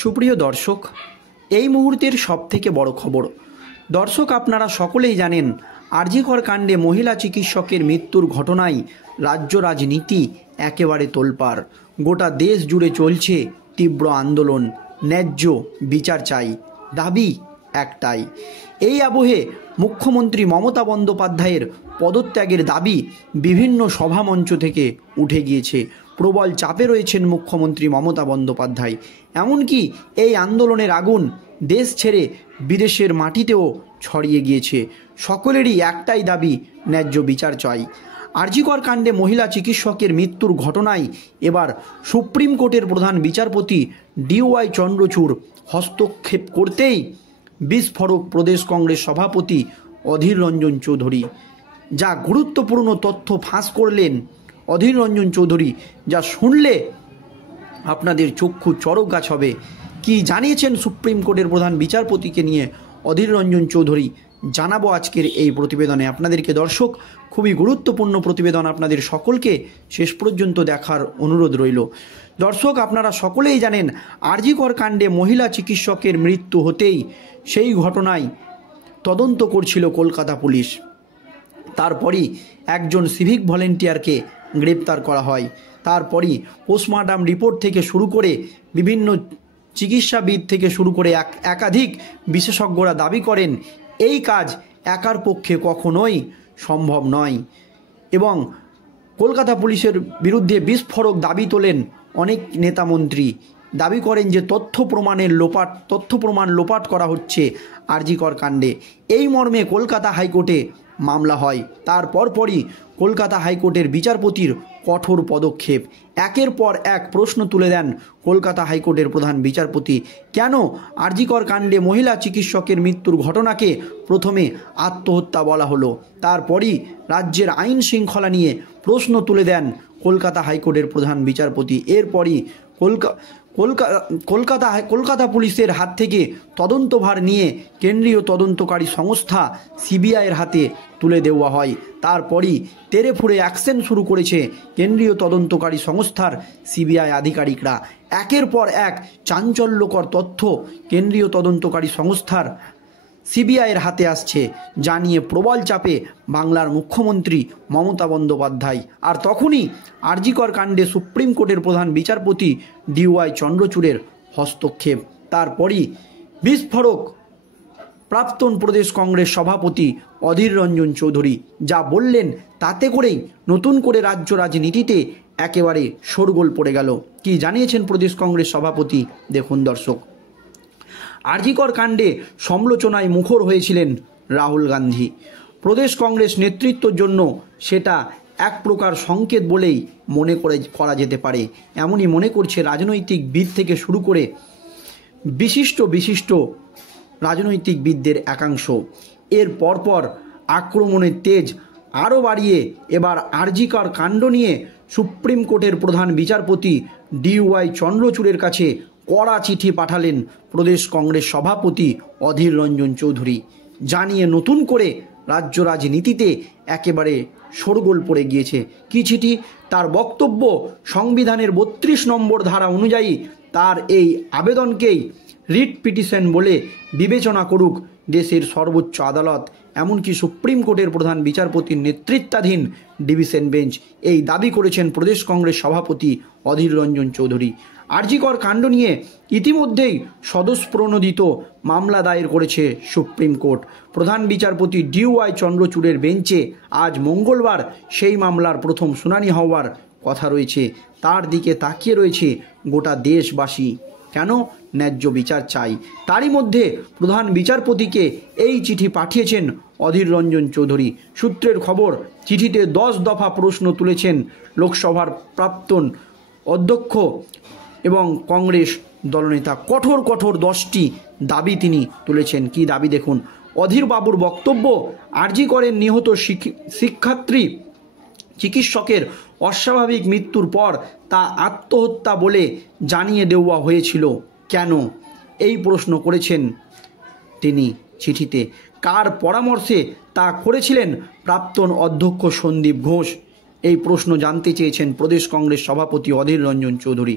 সুপ্রিয় দর্শক, এই মুহূর্তের সবথেকে বড় খবর। দর্শক, আপনারা সকলেই জানেন আরজিকর কাণ্ডে মহিলা চিকিৎসকের মৃত্যুর ঘটনায় রাজ্য রাজনীতি একেবারে তোলপাড়। গোটা দেশ জুড়ে চলছে তীব্র আন্দোলন। ন্যায্য বিচার চাই, দাবি একটাই। এই আবহে মুখ্যমন্ত্রী মমতা বন্দ্যোপাধ্যায়ের পদত্যাগের দাবি বিভিন্ন সভামঞ্চ থেকে উঠে গিয়েছে। প্রবল চাপে রয়েছেন মুখ্যমন্ত্রী মমতা বন্দ্যোপাধ্যায়। এমনকি এই আন্দোলনের আগুন দেশ ছেড়ে বিদেশের মাটিতেও ছড়িয়ে গিয়েছে। সকলেরই একটাই দাবি, ন্যায্য বিচার চাই। আরজিকর কাণ্ডে মহিলা চিকিৎসকের মৃত্যুর ঘটনায় এবার সুপ্রিম কোর্টের প্রধান বিচারপতি DY চন্দ্রচূড় হস্তক্ষেপ করতেই বিস্ফোরক প্রদেশ কংগ্রেস সভাপতি অধীর রঞ্জন চৌধুরী। যা গুরুত্বপূর্ণ তথ্য ফাঁস করলেন অধীর রঞ্জন চৌধুরী, যা শুনলে আপনাদের চক্ষু চড়ক গাছ হবে। কি জানিয়েছেন সুপ্রিম কোর্টের প্রধান বিচারপতিকে নিয়ে অধীর রঞ্জন চৌধুরী, জানাবো আজকের এই প্রতিবেদনে আপনাদেরকে। দর্শক, খুবই গুরুত্বপূর্ণ প্রতিবেদন, আপনাদের সকলকে শেষ পর্যন্ত দেখার অনুরোধ রইল। দর্শক, আপনারা সকলেই জানেন আরজিকর কাণ্ডে মহিলা চিকিৎসকের মৃত্যু হতেই সেই ঘটনায় তদন্ত করছিল কলকাতা পুলিশ। তারপরই একজন সিভিক ভলেন্টিয়ারকে গ্রেপ্তার করা হয়। তারপরই পোস্টমর্টম রিপোর্ট থেকে শুরু করে বিভিন্ন চিকিৎসাবিদ থেকে শুরু করে একাধিক বিশেষজ্ঞরা দাবি করেন এই কাজ একার পক্ষে কখনোই সম্ভব নয়। এবং কলকাতা পুলিশের বিরুদ্ধে বিস্ফোরক দাবি তোলেন অনেক নেতামন্ত্রী। দাবি করেন যে তথ্য প্রমাণ লোপাট করা হচ্ছে আরজিকর কাণ্ডে। এই মর্মে কলকাতা হাইকোর্টে মামলা হয়। তার পরপরই কলকাতা হাইকোর্টের বিচারপতির কঠোর পদক্ষেপ। একের পর এক প্রশ্ন তুলে দেন কলকাতা হাইকোর্টের প্রধান বিচারপতি। কেন আরজিকর কাণ্ডে মহিলা চিকিৎসকের মৃত্যুর ঘটনাকে প্রথমে আত্মহত্যা বলা হলো? তারপরই রাজ্যের আইন শৃঙ্খলা নিয়ে প্রশ্ন তুলে দেন কলকাতা হাইকোর্টের প্রধান বিচারপতি। এরপরই কলকাতা পুলিশের হাত থেকে তদন্তভার নিয়ে কেন্দ্রীয় তদন্তকারী সংস্থা CBIয়ের হাতে তুলে দেওয়া হয়। তারপরই তেড়ে ফুঁড়ে অ্যাকশন শুরু করেছে কেন্দ্রীয় তদন্তকারী সংস্থার CBI আধিকারিকরা। একের পর এক চাঞ্চল্যকর তথ্য কেন্দ্রীয় তদন্তকারী সংস্থার CBIয়ের হাতে আসছে, যা নিয়ে প্রবল চাপে বাংলার মুখ্যমন্ত্রী মমতা বন্দ্যোপাধ্যায়। আর তখনই আরজিকর কাণ্ডে সুপ্রিম কোর্টের প্রধান বিচারপতি DY চন্দ্রচূড়ের হস্তক্ষেপ। তারপরই বিস্ফোরক প্রাক্তন প্রদেশ কংগ্রেস সভাপতি অধীর রঞ্জন চৌধুরী, যা বললেন তাতে করেই নতুন করে রাজ্য রাজনীতিতে একেবারে শোরগোল পড়ে গেল। কি জানিয়েছেন প্রদেশ কংগ্রেস সভাপতি, দেখুন দর্শক। আরজিকর কাণ্ডে সমালোচনায় মুখর হয়েছিলেন রাহুল গান্ধী। প্রদেশ কংগ্রেস নেতৃত্বের জন্য সেটা এক প্রকার সংকেত বলেই করা যেতে পারে, এমনই মনে করছে রাজনৈতিকবিদ থেকে শুরু করে বিশিষ্ট রাজনৈতিকবিদদের একাংশ। এর পরপর আক্রমণের তেজ আরও বাড়িয়ে এবার আরজিকর কাণ্ড নিয়ে সুপ্রিম কোর্টের প্রধান বিচারপতি DY চন্দ্রচূড়ের কাছে কড়া চিঠি পাঠালেন প্রদেশ কংগ্রেস সভাপতি অধীর রঞ্জন চৌধুরী। জানিয়ে নতুন করে রাজ্য রাজনীতিতে একেবারে শোরগোল পড়ে গিয়েছে। কি চিঠি? তার বক্তব্য, সংবিধানের 32 নম্বর ধারা অনুযায়ী তার এই আবেদনকেই রিট পিটিশন বলে বিবেচনা করুক দেশের সর্বোচ্চ আদালত। এমনকি সুপ্রিম কোর্টের প্রধান বিচারপতির নেতৃত্বাধীন ডিভিশন বেঞ্চ এই দাবি করেছেন প্রদেশ কংগ্রেস সভাপতি অধীর রঞ্জন চৌধুরী। আরজিকর কাণ্ড নিয়ে ইতিমধ্যেই স্বতঃপ্রণোদিত মামলা দায়ের করেছে সুপ্রিম কোর্ট। প্রধান বিচারপতি DY চন্দ্রচূড়ের বেঞ্চে আজ মঙ্গলবার সেই মামলার প্রথম শুনানি হওয়ার কথা রয়েছে। তার দিকে তাকিয়ে রয়েছে গোটা দেশবাসী। কেন? ন্যায্য বিচার চাই। তারই মধ্যে প্রধান বিচারপতিকে এই চিঠি পাঠিয়েছেন অধীর রঞ্জন চৌধুরী। সূত্রের খবর, চিঠিতে 10 দফা প্রশ্ন তুলেছেন লোকসভার প্রাক্তন অধ্যক্ষ এবং কংগ্রেস দলনেতা। কঠোর 10টি দাবি তিনি তুলেছেন। কি দাবি দেখুন। অধীর বাবুর বক্তব্য, আরজিকরের নিহত শিক্ষার্থী চিকিৎসকের অস্বাভাবিক মৃত্যুর পর তা আত্মহত্যা বলে জানিয়ে দেওয়া হয়েছিল কেন? এই প্রশ্ন করেছেন তিনি চিঠিতে। কার পরামর্শে তা করেছিলেন প্রাক্তন অধ্যক্ষ সন্দীপ ঘোষ? এই প্রশ্ন জানতে চেয়েছেন প্রদেশ কংগ্রেস সভাপতি অধীর রঞ্জন চৌধুরী।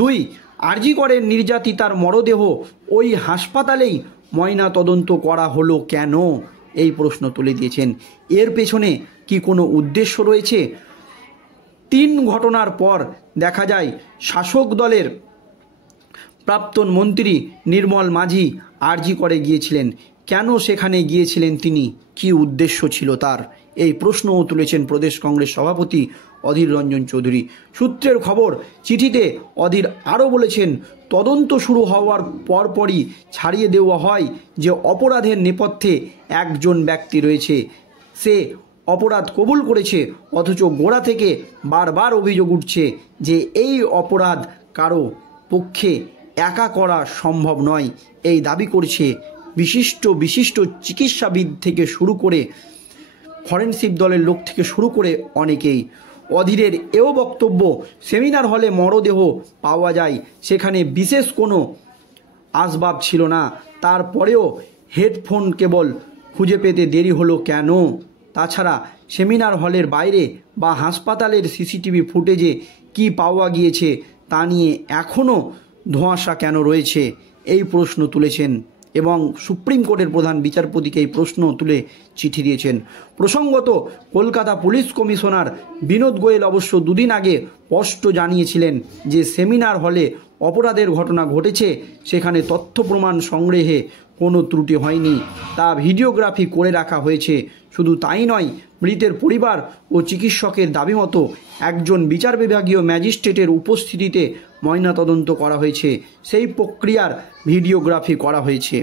2, আরজি করের নির্যাতিতার মরদেহ ওই হাসপাতালেই ময়না তদন্ত করা হলো কেন, এই প্রশ্ন তুলে দিয়েছেন। এর পেছনে কি কোনো উদ্দেশ্য রয়েছে? 3 ঘটনার পর দেখা যায় শাসক দলের প্রাক্তন মন্ত্রী নির্মল মাঝি আরজি করে গিয়েছিলেন। কেন সেখানে গিয়েছিলেন তিনি, কি উদ্দেশ্য ছিল তার, এই প্রশ্নও তুলেছেন প্রদেশ কংগ্রেস সভাপতি অধীর রঞ্জন চৌধুরী। সূত্রের খবর, চিঠিতে অধীর আরও বলেছেন, তদন্ত শুরু হওয়ার পরপরই ছাড়িয়ে দেওয়া হয় যে অপরাধের নেপথ্যে একজন ব্যক্তি রয়েছে, সে অপরাধ কবুল করেছে, অথচ গোড়া থেকে বারবার অভিযোগ উঠছে যে এই অপরাধ কারো পক্ষে একা করা সম্ভব নয়। এই দাবি করছে বিশিষ্ট চিকিৎসাবিদ থেকে শুরু করে ফরেনসিক দলের লোক থেকে শুরু করে অনেকেই। অধীরের এও বক্তব্য, সেমিনার হলে মরদেহ পাওয়া যায়, সেখানে বিশেষ কোনো আসবাব ছিল না, তারপরেও হেডফোন কেবল খুঁজে পেতে দেরি হলো কেন? তাছাড়া সেমিনার হলের বাইরে বা হাসপাতালের সিসিটিভি ফুটেজে কি পাওয়া গিয়েছে তা নিয়ে এখনও ধোঁয়াশা কেন রয়েছে, এই প্রশ্ন তুলেছেন এবং সুপ্রিম কোর্টের প্রধান বিচারপতিকে এই প্রশ্ন তুলে চিঠি দিয়েছেন। প্রসঙ্গত, কলকাতা পুলিশ কমিশনার বিনোদ গোয়েল অবশ্য দুদিন আগে স্পষ্ট জানিয়েছিলেন যে সেমিনার হলে অপরাধের ঘটনা ঘটেছে, সেখানে তথ্য প্রমাণ সংগ্রহে কোনো ত্রুটি হয়নি, তা ভিডিওগ্রাফি করে রাখা হয়েছে। শুধু তাই নয়, মৃতের পরিবার ও চিকিৎসকের দাবি মতো একজন বিচার বিভাগীয় ম্যাজিস্ট্রেটের উপস্থিতিতে ময়নাতদন্ত করা হয়েছে, সেই প্রক্রিয়ার ভিডিওগ্রাফি করা হয়েছে।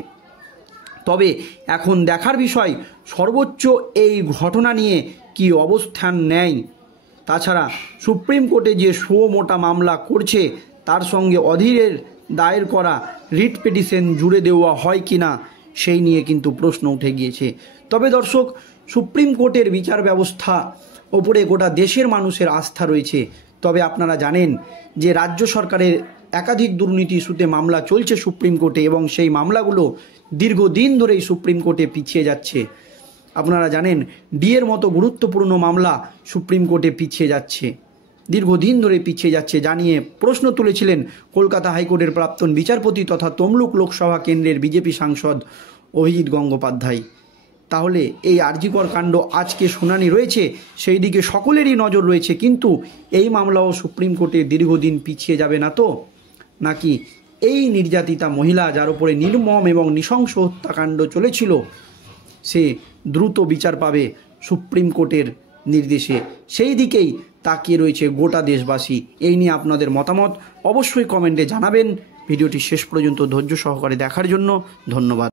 তবে এখন দেখার বিষয় সর্বোচ্চ এই ঘটনা নিয়ে কি অবস্থান নেয়। তাছাড়া সুপ্রিম কোর্টে যে মোটা মামলা করছে তার সঙ্গে অধীরের দায়ের করা রিট পিটিশন জুড়ে দেওয়া হয় কিনা সেই নিয়ে কিন্তু প্রশ্ন উঠে গিয়েছে। তবে দর্শক, সুপ্রিম কোর্টের বিচার ব্যবস্থা ওপরে গোটা দেশের মানুষের আস্থা রয়েছে। তবে আপনারা জানেন যে রাজ্য সরকারের একাধিক দুর্নীতি ইস্যুতে মামলা চলছে সুপ্রিম কোর্টে এবং সেই মামলাগুলো দীর্ঘদিন ধরেই সুপ্রিম কোর্টে পিছিয়ে যাচ্ছে। আপনারা জানেন ডিএর মতো গুরুত্বপূর্ণ মামলা সুপ্রিম কোর্টে পিছিয়ে যাচ্ছে, দীর্ঘদিন ধরে পিছিয়ে যাচ্ছে জানিয়ে প্রশ্ন তুলেছিলেন কলকাতা হাইকোর্টের প্রাক্তন বিচারপতি তথা তমলুক লোকসভা কেন্দ্রের বিজেপি সাংসদ অভিজিৎ গঙ্গোপাধ্যায়। তাহলে এই আরজিকর কাণ্ড আজকে শুনানি রয়েছে, সেই দিকে সকলেরই নজর রয়েছে, কিন্তু এই মামলাও সুপ্রিম কোর্টে দীর্ঘদিন পিছিয়ে যাবে না তো? নাকি এই নির্যাতিতা মহিলা, যার উপরে নির্মম এবং নৃশংস হত্যাকাণ্ড চলেছিল, সে দ্রুত বিচার পাবে সুপ্রিম কোর্টের নির্দেশে? সেই দিকেই তাকিয়ে রয়েছে গোটা দেশবাসী। এই নিয়ে আপনাদের মতামত অবশ্যই কমেন্টে জানাবেন। ভিডিওটি শেষ পর্যন্ত ধৈর্য সহকারে দেখার জন্য ধন্যবাদ।